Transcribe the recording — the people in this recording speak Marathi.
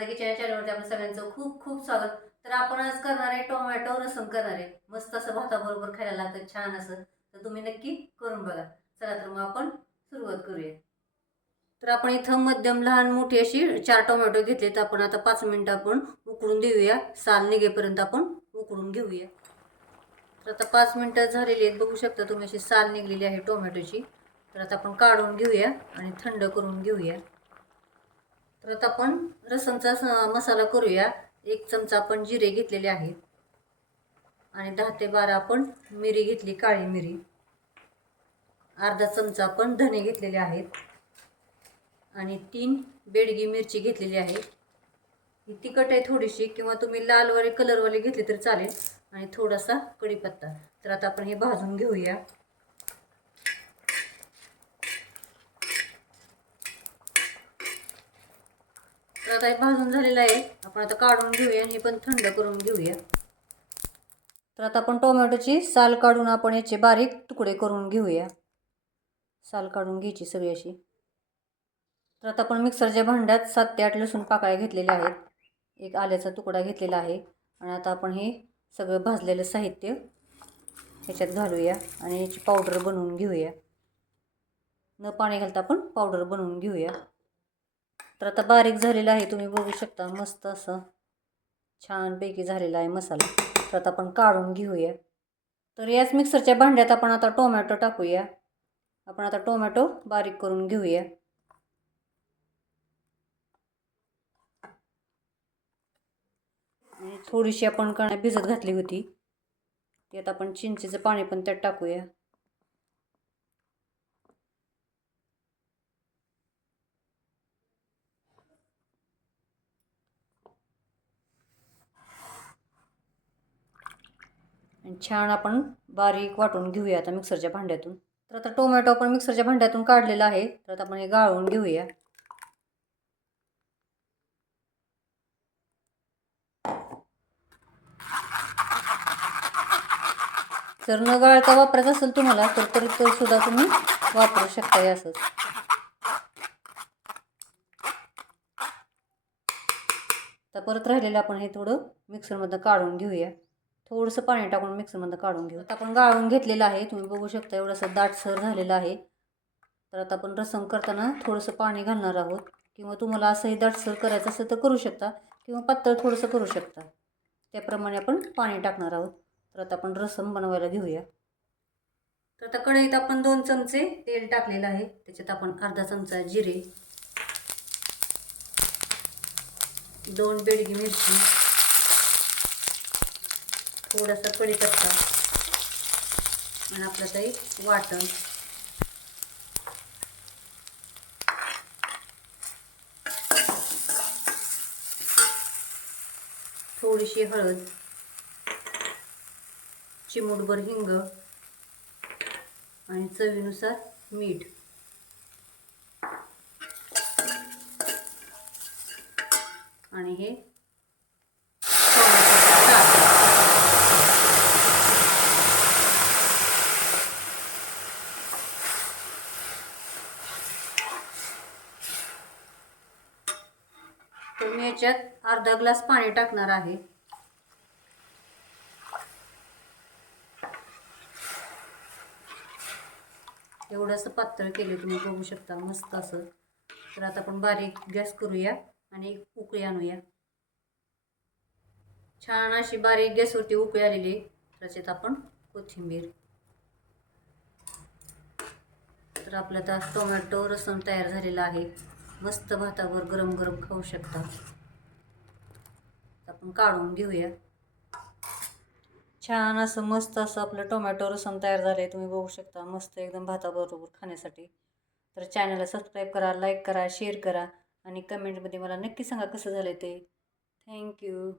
माझ्या किचन चॅनलवरती आपलं सगळ्यांचं खूप खूप स्वागत. तर आपण आज करणार आहे टोमॅटो रसम करणार. आहे मस्त असं भाताबरोबर खायला लागतं छान असं. तर तुम्ही नक्की करून बघा. चला तर मग आपण सुरुवात करूया. तर आपण इथं मध्यम लहान मोठी अशी चार टोमॅटो घेतले तर आपण आता पाच मिनटं आपण उकळून देऊया. साल निघेपर्यंत आपण उकळून घेऊया. तर आता पाच मिनटं झालेली आहेत. बघू शकता तुम्ही अशी साल निघलेली आहे टोमॅटोची. तर आता आपण काढून घेऊया आणि थंड करून घेऊया. तर आता आपण रसमचा स- मसाला करूया. एक चमचा आपण जिरे घेतलेले आहेत. आणि दहा ते बारा आपण मिरी घेतली काळी मिरी. अर्धा चमचा आपण धने घेतलेले आहेत. आणि तीन बेडगी मिरची घेतलेली आहे. ही तिखट आहे थोडीशी किंवा तुम्ही लालवाले कलरवाले घेतले तरी चालेल. आणि थोडासा कढीपत्ता. तर आता आपण हे भाजून घेऊया. तर आता हे भाजून झालेलं आहे. आपण आता काढून घेऊया आणि हे पण थंड करून घेऊया. तर आता आपण टोमॅटोची साल काढून आपण याचे बारीक तुकडे करून घेऊया. साल काढून घ्यायची सगळी अशी. तर आता आपण मिक्सरच्या भांड्यात सात ते आठ लसूण पाकळ्या घेतलेल्या आहेत. एक आल्याचा तुकडा घेतलेला आहे. आणि आता आपण हे सगळं भाजलेलं साहित्य ह्याच्यात घालूया आणि याची पावडर बनवून घेऊया. न पाणी घालता आपण पावडर बनवून घेऊया. तर आता बारीक झालेलं आहे तुम्ही बघू शकता मस्त असं छानपैकी झालेला आहे मसाला. तर आता आपण काढून घेऊया. तर याच मिक्सरच्या भांड्यात आपण आता टोमॅटो टाकूया. आपण आता टोमॅटो बारीक करून घेऊया. आणि थोडीशी आपण कणा भिजत घातली होती. त्यात आपण चिंचेचं पाणी पण त्यात टाकूया. आणि छान आपण बारीक वाटून घेऊया आता मिक्सरच्या भांड्यातून. तर आता टोमॅटो आपण मिक्सरच्या भांड्यातून काढलेला आहे. तर आता आपण हे गाळून घेऊया. जर न गाळता वापरत असेल तुम्हाला तर तरी तो सुद्धा तुम्ही वापरू शकता असंच. आता परत राहिलेलं आपण हे थोडं मिक्सरमधनं काढून घेऊया. थोडंसं पाणी टाकून मिक्सरमध्ये काढून घेऊ. आता आपण गाळून घेतलेलं आहे. तुम्ही बघू शकता एवढंसं दाटसर झालेलं आहे. तर आता आपण रसम करताना थोडंसं पाणी घालणार आहोत. किंवा तुम्हाला असंही दाटसर करायचं असेल तर करू शकता. किंवा पातळ थोडंसं करू शकता. त्याप्रमाणे आपण पाणी टाकणार आहोत. तर आता आपण रसम बनवायला घेऊया. तर आता कढईत आपण दोन चमचे तेल टाकलेलं आहे. त्याच्यात आपण अर्धा चमचा जिरे दोन बेडगी मिरची थोडासा कडीपत्ता. आणि आपलं काही वाटण. थोडीशी हळद. चिमूटभर हिंग. आणि चवीनुसार मीठ. आणि हे टोमॅटोचं साल. तर मी याच्यात अर्धा ग्लास पाणी टाकणार आहे. एवढंसं पातळ केलं तुम्ही बघू शकता मस्त असं. तर आता आपण बारीक गॅस करूया आणि उकळी आणूया. छान अशी बारीक गॅसवरती उकळी आलेली आहे. त्याच्यात आपण कोथिंबीर. तर आपलं आता टोमॅटो रसम तयार झालेला आहे. मस्त भातावर गरम गरम खाऊ शकता. आपण काढून घेऊया. छान असं मस्त असं आपलं टोमॅटो रसम तयार झालं आहे तुम्ही बघू शकता. मस्त एकदम भाताबरोबर खाण्यासाठी. तर चॅनलला सबस्क्राईब करा लाईक करा शेअर करा आणि कमेंटमध्ये मला नक्की सांगा कसं झालं ते. थँक्यू